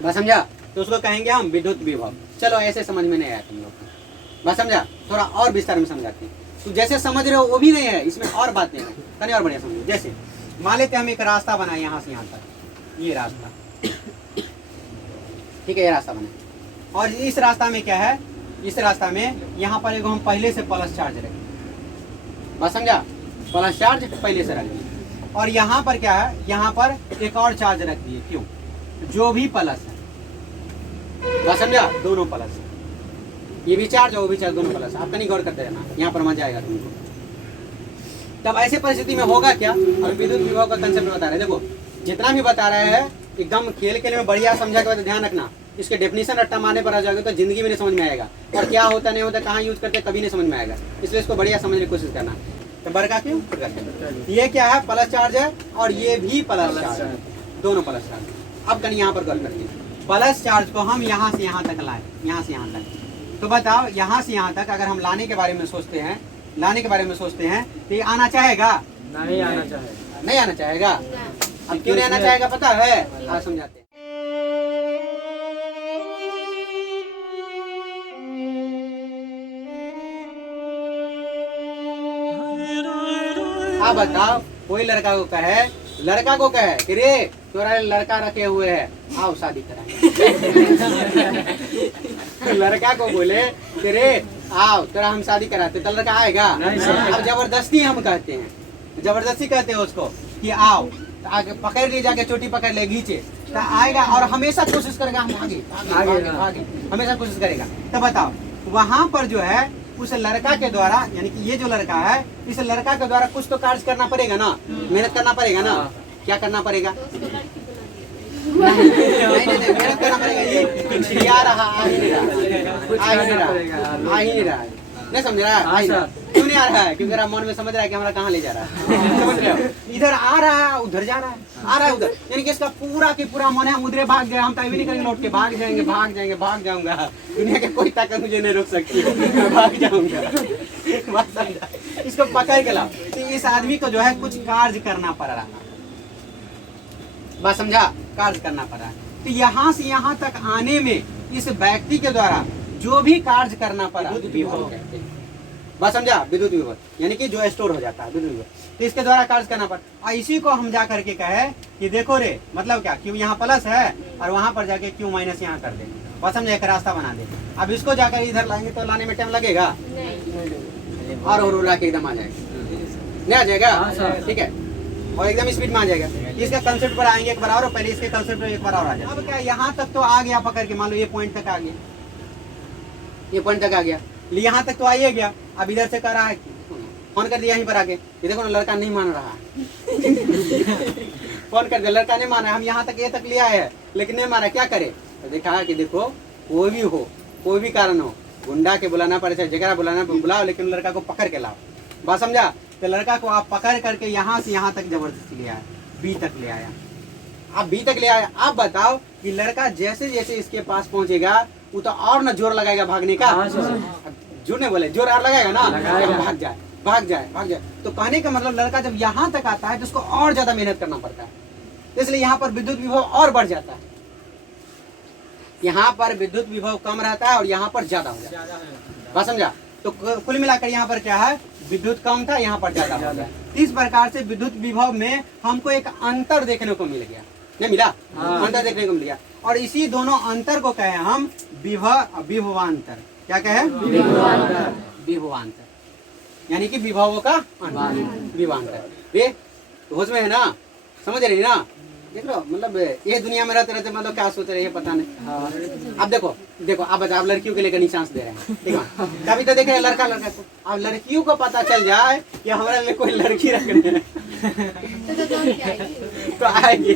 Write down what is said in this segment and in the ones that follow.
बात समझा? तो उसको कहेंगे हम विद्युत विभव। चलो ऐसे समझ में नहीं आया तुम लोग को, बात समझा? थोड़ा और विस्तार में समझाते हैं। तो जैसे समझ रहे हो वो भी नहीं है, इसमें और बातें हैं, कहीं और बढ़िया समझो। जैसे मान लेते हम एक रास्ता बनाए यहाँ से यहाँ तक, ये रास्ता, ठीक है, ये रास्ता बनाए, और इस रास्ता में क्या है, इस रास्ता में यहाँ पर एक हम पहले से प्लस चार्ज रखें, बात समझा? प्लस चार्ज पहले से रख दिए, और यहाँ पर क्या है, यहाँ पर एक और चार्ज रख दिए। क्यों? जो भी प्लस है, बात समझा? दोनों प्लस है, ये भी चार्ज और वो भी चार्ज, दोनों प्लस। आप कहीं गौर करते रहना, यहाँ पर मजा आएगा तुमको। तब ऐसे परिस्थिति में होगा क्या? और विद्युत विभव का कंसेप्ट बता रहे हैं। देखो जितना भी बता रहे हैं एकदम खेल के लिए बढ़िया समझा के बाद ध्यान रखना, इसके डेफिनेशन रट्टा मारने पर आ जाओगे तो जिंदगी में नहीं समझ में आएगा, और क्या होता नहीं होता, कहाँ यूज करते कभी नहीं समझ में आएगा। इसलिए इसको बढ़िया समझने की कोशिश करना। तो बड़का क्यों? ये क्या है, प्लस चार्ज है, और ये भी प्लस चार्ज है, दोनों प्लस चार्ज। अब कहीं यहाँ पर गौर करते हैं, प्लस चार्ज को हम यहाँ से यहाँ तक लाए, यहाँ से यहाँ तक। तो बताओ यहाँ से यहाँ तक अगर हम लाने के बारे में सोचते हैं, लाने के बारे में सोचते हैं, तो ये आना चाहेगा? नहीं आना चाहेगा। नहीं आना चाहेगा। अब क्यों नहीं आना चाहेगा पता है? आज समझाते हैं। आप बताओ, कोई लड़का को कहे कि रे तोरा लड़का रखे हुए है, आओ शादी कराएंगे। लड़का को बोले कि रे आओ तेरा हम शादी कराते, तो लड़का आएगा? अब जबरदस्ती हम कहते हैं, जबरदस्ती कहते हैं उसको कि आओ, तो आगे पकड़ ले, जाके चोटी पकड़ ले, घींचे, तो आएगा, और हमेशा कोशिश करेगा हम आगे हमेशा कोशिश करेगा। तो बताओ वहां पर जो है उस लड़का के द्वारा, यानी कि ये जो लड़का है, इस लड़का के द्वारा कुछ तो कार्य करना पड़ेगा ना, मेहनत करना पड़ेगा ना। क्या करना पड़ेगा? नहीं, मेहनत करना पड़ेगा। ये खिलिया रहा, आ ही नहीं रहा, नहीं समझ रहा है? क्यों नहीं आ रहा है? क्योंकि मन में समझ रहा है कि हमारा कहाँ ले जा रहा है। समझ रहे हो? इधर आ रहा है, उधर जा रहा है, आ रहा है उधर, यानी कि इसका पूरा के पूरा मन है हम उधर भाग जाए, हम तो नहीं करेंगे लौट के, भाग जाऊंगा, दुनिया के कोई ताकत मुझे नहीं रोक सकती, मैं भाग जाऊंगा। इसको पकड़ के लाओ। तो इस आदमी को जो है कुछ कार्य करना पड़ रहा है, बात समझा? कार्य करना पड़ा है। तो यहाँ से यहाँ तक आने में इस व्यक्ति के द्वारा जो भी कार्य करना पड़ा, विभव कहते हैं, बात समझा? विद्युत विभव यानी कि जो स्टोर हो जाता है, विद्युत विभव, तो इसके द्वारा कार्य करना पड़ा। और इसी को हम जा करके कहे कि देखो रे, मतलब क्या, क्यों यहाँ प्लस है और वहां पर जाके क्यों माइनस यहाँ कर दे, बात समझा? एक रास्ता बना दे। अब इसको जाकर इधर लाएंगे तो लाने में टाइम लगेगा, और ला के एकदम आ जाएगा, नहीं आ जाएगा? ठीक है, और एकदम स्पीड में आ जाएगा। इसका कंसेप्ट पर आएंगे एक बार और, पहले इसके कंसेप्ट पर एक बार और आ जाए। अब क्या, यहाँ तक तो आ गया पकड़ के, मान लो ये पॉइंट तक आ गया, ये पॉइंट तक आ गया, यहाँ तक तो आ ही गया। अब इधर से कर रहा है, फोन कर दिया यहीं पर आके, ये देखो ना लड़का नहीं मान रहा है। फोन कर दिया, लड़का नहीं माना, हम यहाँ तक ये तक ले आए हैं लेकिन नहीं माना, क्या करे? तो देखा कि देखो कोई भी हो, कोई भी कारण हो, गुंडा के बुलाना पड़े, चाहे जगह बुलाना बुलाओ, लेकिन लड़का को पकड़ के लाओ, बात समझा? तो लड़का को आप पकड़ करके यहाँ से यहाँ तक जबरदस्ती ले आया, बी तक ले आया। आप बी तक ले आया। आप बताओ कि लड़का जैसे जैसे इसके पास पहुंचेगा वो तो और ना जोर लगाएगा भागने का, जोर नहीं बोले, जोर और लगाएगा ना, भाग जाए। तो कहने का मतलब लड़का जब यहाँ तक आता है तो उसको और ज्यादा मेहनत करना पड़ता है, इसलिए यहाँ पर विद्युत विभव और बढ़ जाता है। यहाँ पर विद्युत विभव कम रहता है और यहाँ पर ज्यादा हो जाता है, बात समझा? तो कुल मिलाकर यहाँ पर क्या है, विद्युत कम था, यहाँ पर ज्यादा हो गया। इस प्रकार से विद्युत विभव में हमको एक अंतर देखने को मिल गया, नहीं मिला? अंतर देखने को मिल गया, और इसी दोनों अंतर को कहे हम विभवांतर। क्या कहे? विभवांतर, यानी कि विभवों का विभवांतर। वे होश में है ना, समझ रही ना? देख लो, मतलब ये दुनिया में रहते रहते मतलब क्या सोच रहे हैं पता नहीं। अब देखो आप बताओ, लड़कियों के लेकर निशांस दे रहे हैं, ठीक है? कभी तो देख रहे लड़का को, अब लड़कियों को पता चल जाए कि हमारे में कोई लड़की रखने है तो आएगी,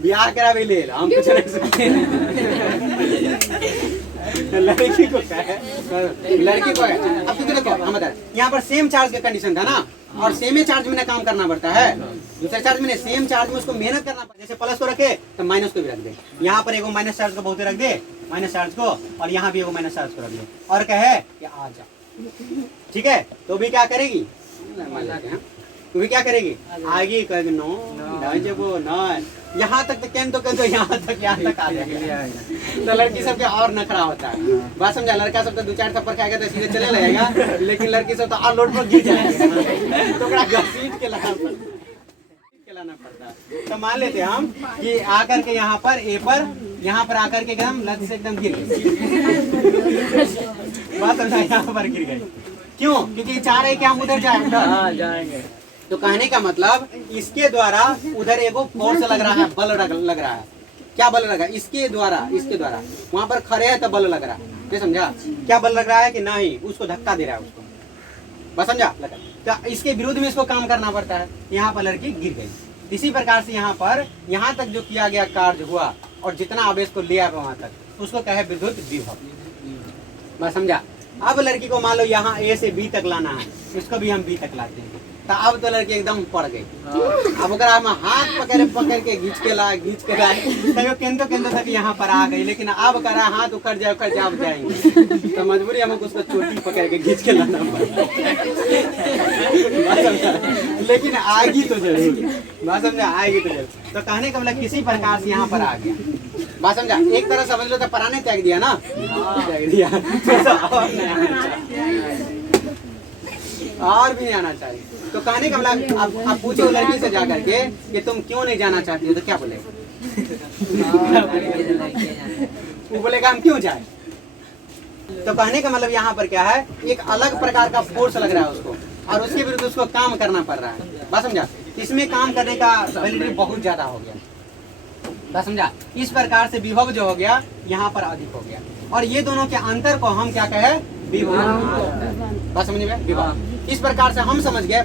ब्याह करा भी ले लो, हम कुछ नहीं सकते। लड़की को अब तो देखो हम बता रहे, यहाँ पर सेम चार्ज का कंडीशन था ना, और सेम चार्ज में काम करना पड़ता है, दूसरे चार्ज में सेम चार्ज में उसको मेहनत करना पड़ता है। जैसे प्लस को रखे तो माइनस को भी रख दे, यहाँ पर एगो माइनस चार्ज को बहुत रख दे, माइनस चार्ज को, और यहाँ भी एगो माइनस चार्ज को रख दे, और कहे कि आ जा, ठीक है? तो भी क्या करेगी? तो भी क्या करेगी? आएगी, कहेगी नो, यहाँ तक तो यहाँ तक आ जाएगा। तो लड़की सबके और नखरा होता है, बात समझा। लड़का सब तो 2-4 थप्पड़ खाएगा तो सीधे चले लगेगा, लेकिन लड़की सब तो और लोट पर गिर जाएगा, तो ओकरा घसीट के लाना पड़ता है। तो मान लेते हम कि आकर के यहाँ पर आकर के एकदम लत से एकदम गिर गई, बात समझा, यहाँ पर गिर गई। क्यों? क्योंकि चाह रहे कि हम उधर जाए, जाएंगे। तो कहने का मतलब इसके द्वारा उधर एगो फोर्स लग रहा है, बल लग रहा है। क्या बल लगा? इसके द्वारा वहां पर खड़े है तो बल लग रहा है, ये समझा? क्या बल लग रहा है कि नहीं, उसको धक्का दे रहा है उसको, बस समझा? तो इसके विरुद्ध में इसको काम करना पड़ता है। यहाँ पर लड़की गिर गई। इसी प्रकार से यहाँ तक जो किया गया कार्य हुआ और जितना आवेश को लिया वहां तक, उसको कहे विद्युत विभव, बस समझा? अब लड़की को मान लो यहाँ ए से बी तक लाना है, इसको भी हम बी तक लाते हैं, तो अब तो लड़की एकदम पड़ गई। अब ओकरा हम हाथ पकड़ के घींच के लाए तब केंद्र तक यहाँ पर आ गई, लेकिन अब करा हाथ उखड़ जाए अब जाएंगे, तो मजबूरी हमको उसको चोटी पकड़ के घींच के लाना पड़ा, लेकिन आएगी तो जरूर, बात समझा? आएगी तो जरूर। तो कहने का मतलब किसी प्रकार से यहाँ पर आ गया, बात समझा? एक तरह समझ लो तो पराने त्याग दिया ना, त्याग दिया, और भी नहीं आना चाहिए। तो कहने का मतलब आप पूछो लड़की से जाकर के कि तुम क्यों नहीं जाना चाहती हो, तो क्या बोलेगा? वो बोलेगा हम क्यों जाए। तो कहने का मतलब यहाँ पर क्या है, एक अलग प्रकार का फोर्स लग रहा है उसको, और उसके विरुद्ध उसको काम करना पड़ रहा है, बात समझा? इसमें काम करने का वैलिडिटी बहुत ज्यादा हो गया, बात समझा? इस प्रकार से विभव जो हो गया यहाँ पर अधिक हो गया, और ये दोनों के अंतर को हम क्या कहे, विभव, बात समझ में? विभव। इस प्रकार से हम समझ गए।